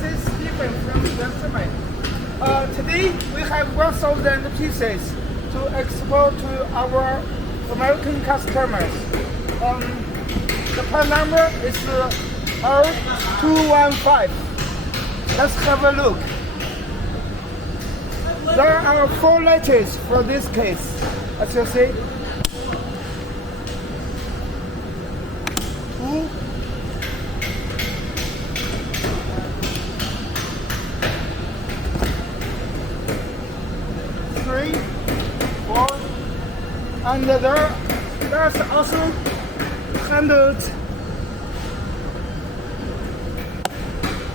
this is different from the estimate. Today we have 1,000 pieces to export to our American customers. The part number is L215. Let's have a look. There are 4 latches for this case, as you see. 2, 3, 4, and there's also handled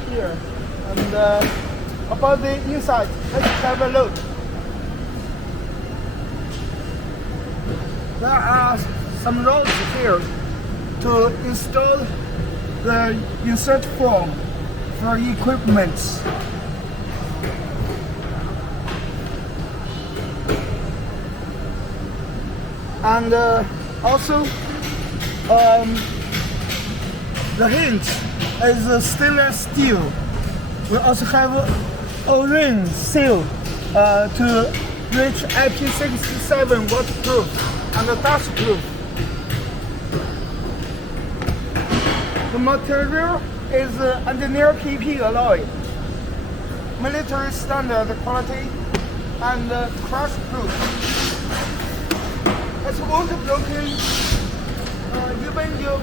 here. And about the inside, let's have a look. There are some rods here to install the insert form for equipment. And also the hinge is stainless steel. We also have O-ring seal to reach IP67 waterproof and dustproof. The material is engineered PP alloy, military standard quality, and crash proof. It's waterproofing even you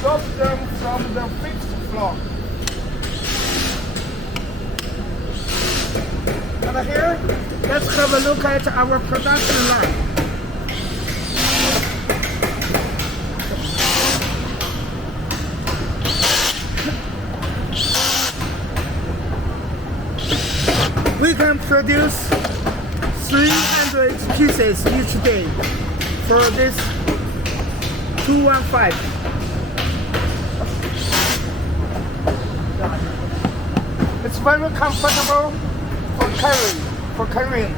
drop them from the fixed floor. And here, let's have a look at our production line. We can produce 300 pieces each day for this 215. It's very comfortable for carrying.